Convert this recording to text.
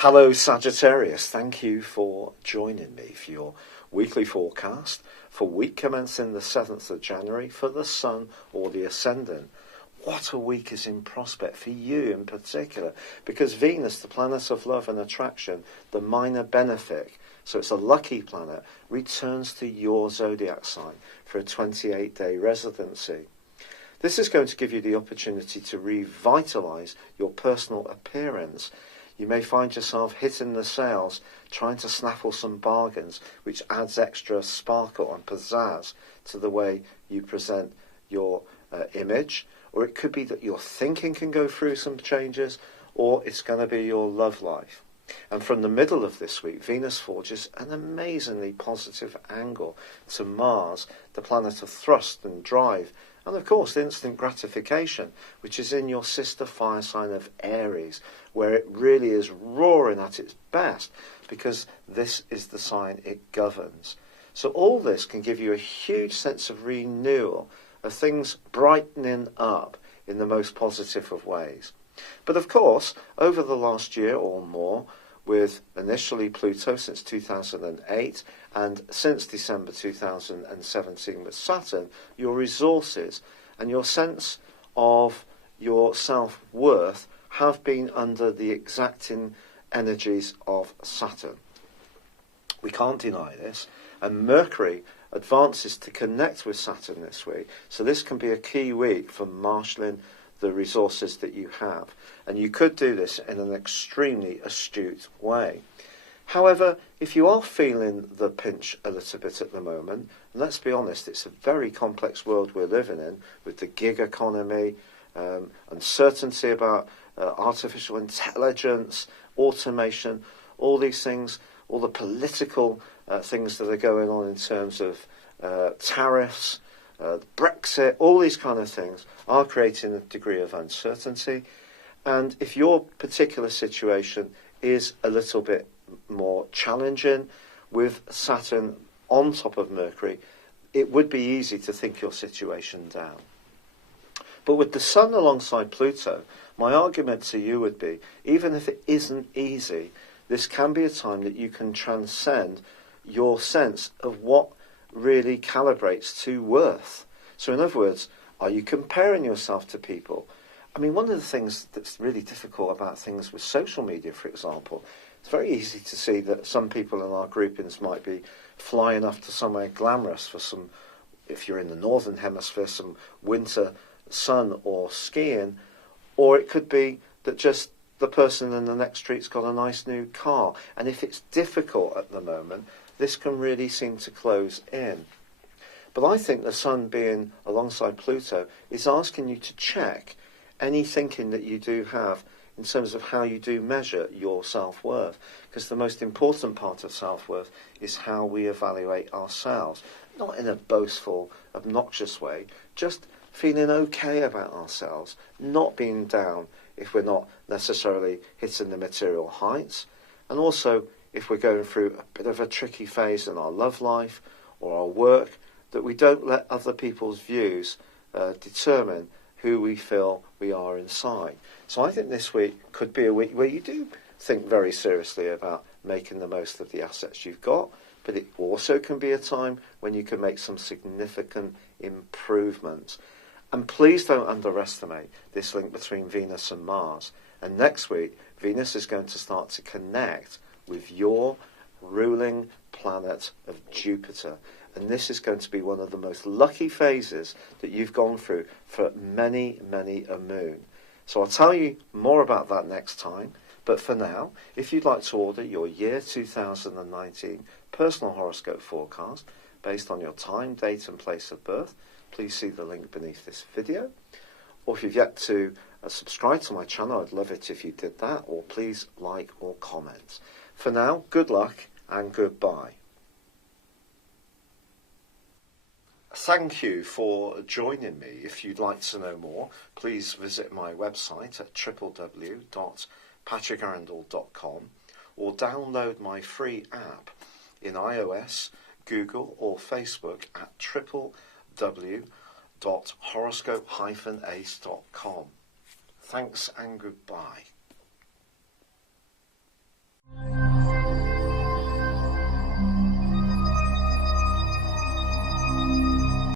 Hello Sagittarius, thank you for joining me for your weekly forecast for week commencing the 7th of January for the Sun or the Ascendant. What a week is in prospect for you in particular, because Venus, the planet of love and attraction, the minor benefic, so it's a lucky planet, returns to your zodiac sign for a 28-day residency. This is going to give you the opportunity to revitalise your personal appearance. You may find yourself hitting the sales, trying to snaffle some bargains, which adds extra sparkle and pizzazz to the way you present your image. Or it could be that your thinking can go through some changes, or it's going to be your love life. And from the middle of this week, Venus forges an amazingly positive angle to Mars, the planet of thrust and drive, and of course instant gratification, which is in your sister fire sign of Aries, where it really is roaring at its best, because this is the sign it governs. So all this can give you a huge sense of renewal, of things brightening up in the most positive of ways. But of course, over the last year or more, with initially Pluto since 2008 and since December 2017 with Saturn, your resources and your sense of your self-worth have been under the exacting energies of Saturn. We can't deny this, and Mercury advances to connect with Saturn this week, so this can be a key week for marshalling the resources that you have, and you could do this in an extremely astute way. However, if you are feeling the pinch a little bit at the moment, and let's be honest, it's a very complex world we're living in with the gig economy, uncertainty about artificial intelligence, automation, all these things, all the political things that are going on in terms of tariffs, Brexit, all these kind of things are creating a degree of uncertainty. And if your particular situation is a little bit more challenging with Saturn on top of Mercury, it would be easy to think your situation down. But with the Sun alongside Pluto, my argument to you would be, even if it isn't easy, this can be a time that you can transcend your sense of what really calibrates to worth. So in other words, are you comparing yourself to people? I mean, one of the things that's really difficult about things with social media, for example, it's very easy to see that some people in our groupings might be flying off to somewhere glamorous for some, if you're in the northern hemisphere, some winter sun or skiing, or it could be that just the person in the next street's got a nice new car. And if it's difficult at the moment, this can really seem to close in. But I think the Sun being alongside Pluto is asking you to check any thinking that you do have in terms of how you do measure your self-worth. Because the most important part of self-worth is how we evaluate ourselves. Not in a boastful, obnoxious way, just feeling okay about ourselves, not being down if we're not necessarily hitting the material heights, and also if we're going through a bit of a tricky phase in our love life or our work, that we don't let other people's views determine who we feel we are inside. So I think this week could be a week where you do think very seriously about making the most of the assets you've got, but it also can be a time when you can make some significant improvements. And please don't underestimate this link between Venus and Mars. And next week, Venus is going to start to connect with your ruling planet of Jupiter. And this is going to be one of the most lucky phases that you've gone through for many, many a moon. So I'll tell you more about that next time. But for now, if you'd like to order your year 2019 personal horoscope forecast based on your time, date and place of birth, please see the link beneath this video. Or if you've yet to subscribe to my channel, I'd love it if you did that, or please like or comment. For now, good luck and goodbye. Thank you for joining me. If you'd like to know more, please visit my website at www.patrickarundell.com or download my free app in iOS, Google or Facebook at www.horoscope-ace.com. Thanks and goodbye.